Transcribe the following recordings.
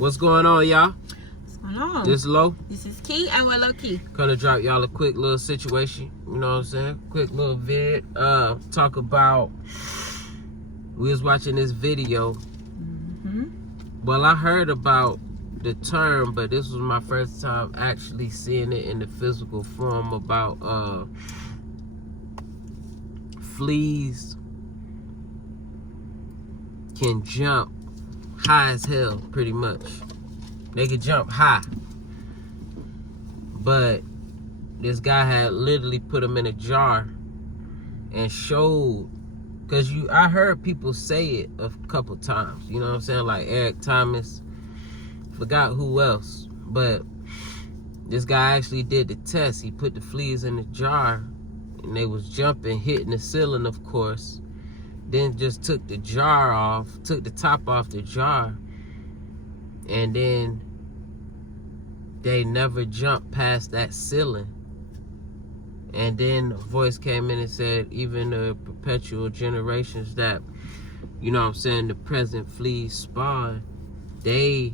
What's going on, y'all? What's going on? This Lo. This is Key, and we're Lo&Kee. Gonna drop y'all a quick little situation. You know what I'm saying? Quick little vid. Talk about. We was watching this video. Well, I heard about the term, but this was my first time actually seeing it in the physical form about fleas can jump high as hell, pretty much. They can jump high. But this guy had literally put them in a jar and showed, because I heard people say it a couple times, you know what I'm saying, like Eric Thomas, forgot who else, but this guy actually did the test. He put the fleas in the jar and they was jumping, hitting the ceiling, of course, then just took the jar off, took the top off the jar, and then they never jumped past that ceiling. And then a voice came in and said, even the perpetual generations that, you know what I'm saying, the present fleas spawn, they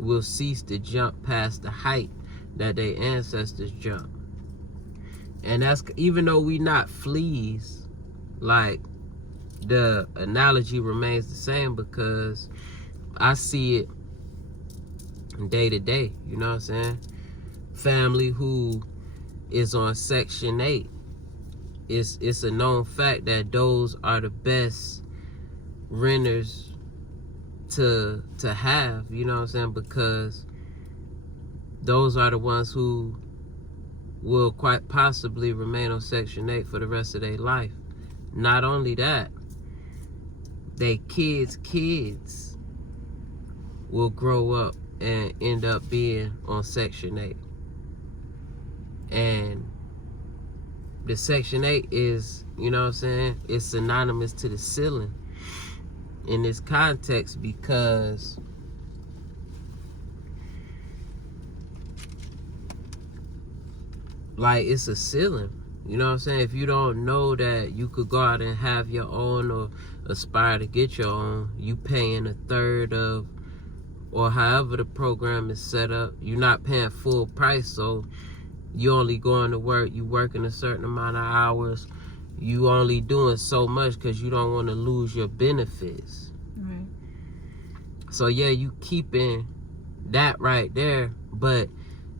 will cease to jump past the height that their ancestors jumped. And that's, even though we not fleas, like, the analogy remains the same, because I see it day to day, you know what I'm saying? Family who is on Section 8, it's a known fact that those are the best renters to have, you know what I'm saying? Because those are the ones who will quite possibly remain on Section 8 for the rest of their life. Not only that, they kids will grow up and end up being on Section 8. And the Section 8 is, you know what I'm saying, it's synonymous to the ceiling in this context, because like, it's a ceiling. You know what I'm saying? If you don't know that you could go out and have your own or aspire to get your own, you paying a third of, or however the program is set up, you're not paying full price. So you only going to work, you working a certain amount of hours, you only doing so much because you don't want to lose your benefits. Right. So yeah, you keeping that right there, but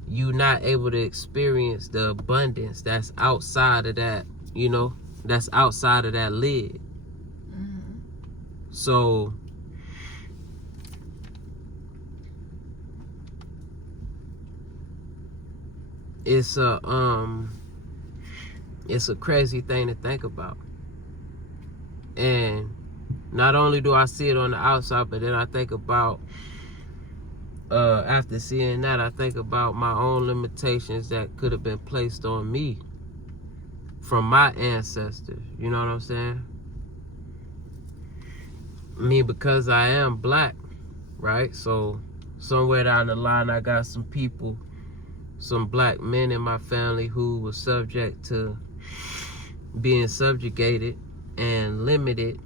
you not able to experience the abundance that's outside of that, you know, that's outside of that lid. So it's a crazy thing to think about. And not only do I see it on the outside, but then I think about, after seeing that, I think about my own limitations that could have been placed on me from my ancestors. You know what I'm saying? I mean, because I am black, right? So somewhere down the line, I got some people, some black men in my family who were subject to being subjugated and limited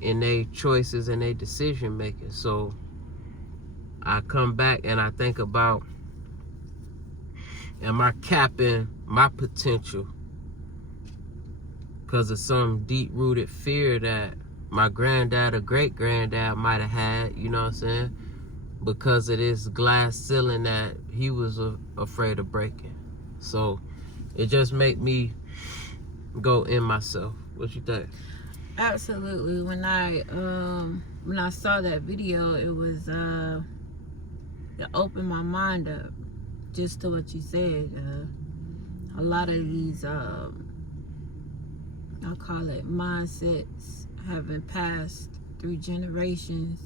in their choices and their decision making. So I come back and I think about, am I capping my potential because of some deep-rooted fear that my granddad or great-granddad might have had, you know what I'm saying, because of this glass ceiling that he was afraid of breaking. So it just make me go in myself. What you think? Absolutely. When I saw that video, it was it opened my mind up just to what you said. A lot of these I'll call it mindsets have been passed through generations,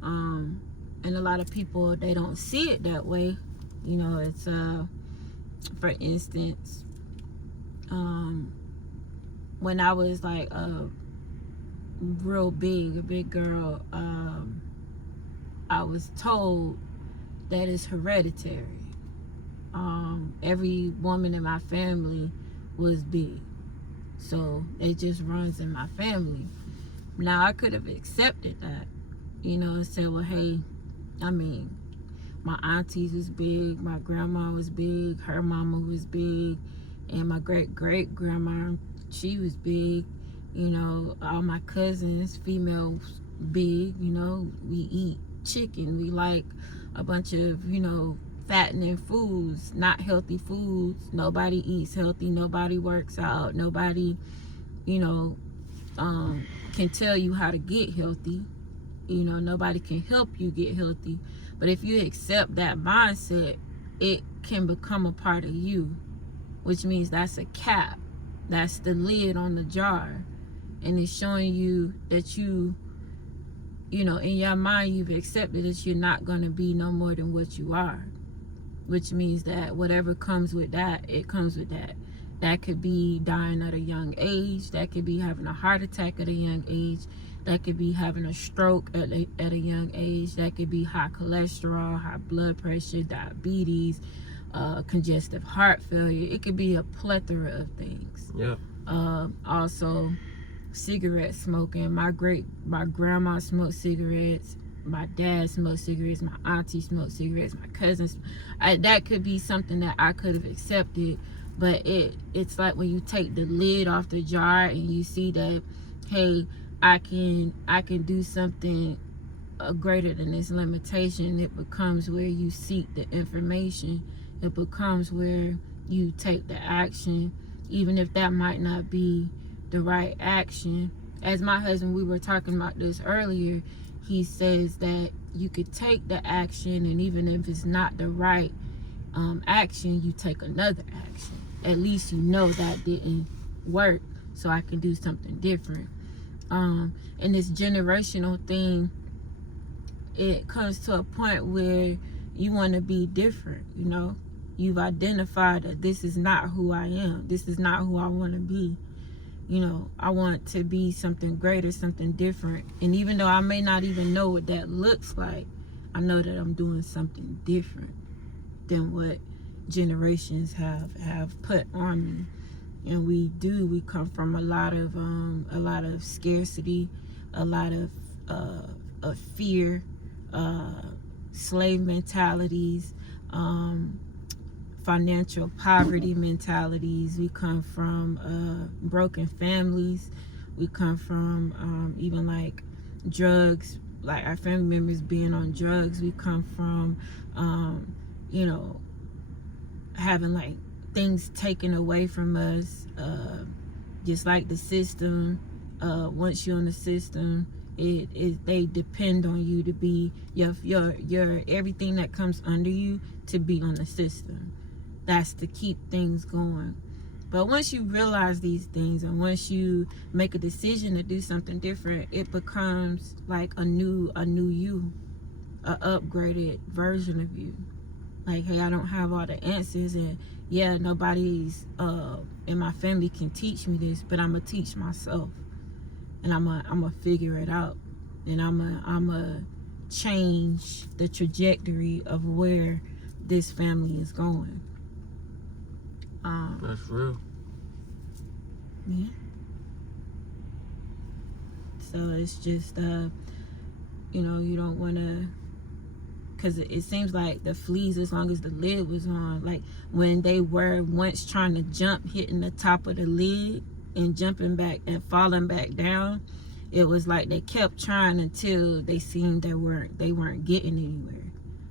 and a lot of people, they don't see it that way. You know, it's for instance, when I was like a big girl, I was told that it's hereditary. Every woman in my family was big, so it just runs in my family. Now I could have accepted that, you know, and said, well, hey, I mean, my aunties was big, my grandma was big, her mama was big, and my great-great-grandma, she was big. You know, all my cousins, females, big. You know, we eat chicken. We like a bunch of, you know, fattening foods, not healthy foods. Nobody eats healthy. Nobody works out. Nobody, you know, can tell you how to get healthy. You know, nobody can help you get healthy. But if you accept that mindset, it can become a part of you, which means that's a cap. That's the lid on the jar. And it's showing you that you know, in your mind, you've accepted that you're not going to be no more than what you are. Which means that whatever comes with that, it comes with that. That could be dying at a young age. That could be having a heart attack at a young age. That could be having a stroke at a young age. That could be high cholesterol, high blood pressure, diabetes, congestive heart failure. It could be a plethora of things. Yeah. Also, cigarette smoking. My grandma smoked cigarettes. My dad smoked cigarettes. My auntie smoked cigarettes. My cousins. That could be something that I could have accepted, but it's like when you take the lid off the jar and you see that, hey, I can do something greater than this limitation. It becomes where you seek the information. It becomes where you take the action, even if that might not be the right action. As my husband, we were talking about this earlier, he says that you could take the action, and even if it's not the right action, you take another action. At least you know that didn't work, so I can do something different. And this generational thing, it comes to a point where you want to be different. You know, you've identified that this is not who I am. This is not who I want to be. You know, I want to be something greater, something different. And even though I may not even know what that looks like, I know that I'm doing something different than what generations have put on me. And we come from a lot of scarcity, a lot of fear, slave mentalities, financial poverty mentalities. We come from broken families. We come from even like drugs, like our family members being on drugs. We come from you know, having like things taken away from us, just like the system. Once you're on the system, they depend on you to be your everything that comes under you to be on the system. That's to keep things going. But once you realize these things, and once you make a decision to do something different, it becomes like a new you, a upgraded version of you. Like, hey, I don't have all the answers, and yeah, nobody's in my family can teach me this, but I'm gonna teach myself, and I'm gonna figure it out, and I'm gonna change the trajectory of where this family is going. That's real. Yeah. So it's just you know, you don't want to, because it seems like the fleas, as long as the lid was on, like when they were once trying to jump, hitting the top of the lid and jumping back and falling back down, it was like they kept trying until they seemed they weren't getting anywhere.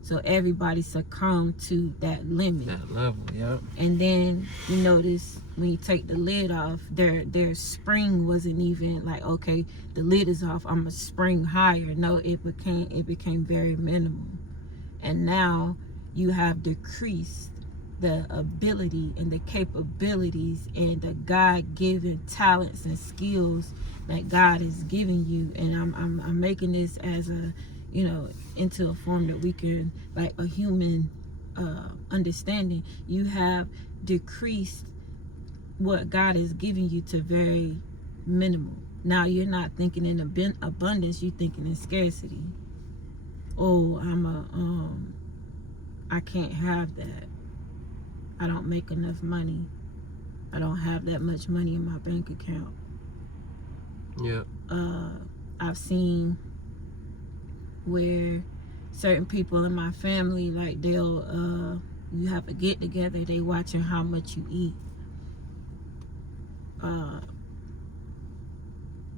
So everybody succumbed to that limit. That level, yeah. And then you notice when you take the lid off, their spring wasn't even like, okay, the lid is off, I'm gonna spring higher. No, it became very minimal. And now you have decreased the ability and the capabilities and the God-given talents and skills that God is giving you. And I'm making this as a, you know, into a form that we can, like a human understanding. You have decreased what God is giving you to very minimal. Now you're not thinking in abundance, you're thinking in scarcity. Oh, I can't have that. I don't make enough money. I don't have that much money in my bank account. Yeah. I've seen where certain people in my family, like they'll you have a get together, they watching how much you eat.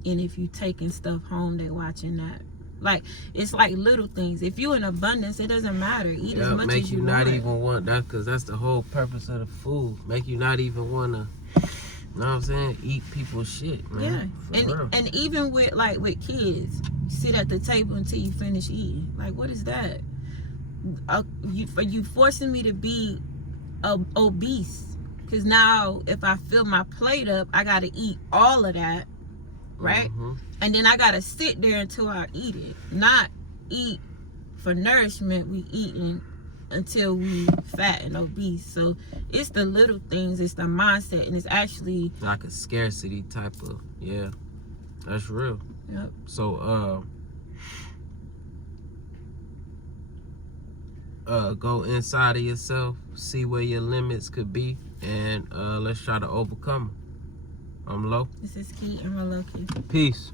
And if you taking stuff home, they watching that. Like, it's like little things. If you in abundance, it doesn't matter. Eat as much make as you you not want. even want that, because that's the whole purpose of the food. Make you not even want to, you know what I'm saying, eat people's shit, man. Yeah. And even with kids, sit at the table until you finish eating. Like, what is that? You forcing me to be obese, because now if I fill my plate up, I gotta eat all of that, right? And then I gotta sit there until I eat it. Not eat for nourishment. We eating until we fat and obese. So it's the little things, it's the mindset, and it's actually like a scarcity type of, yeah, that's real. Yep. So go inside of yourself, see where your limits could be, and let's try to overcome them. I'm Lo. This is Key and Lo&Kee. Peace.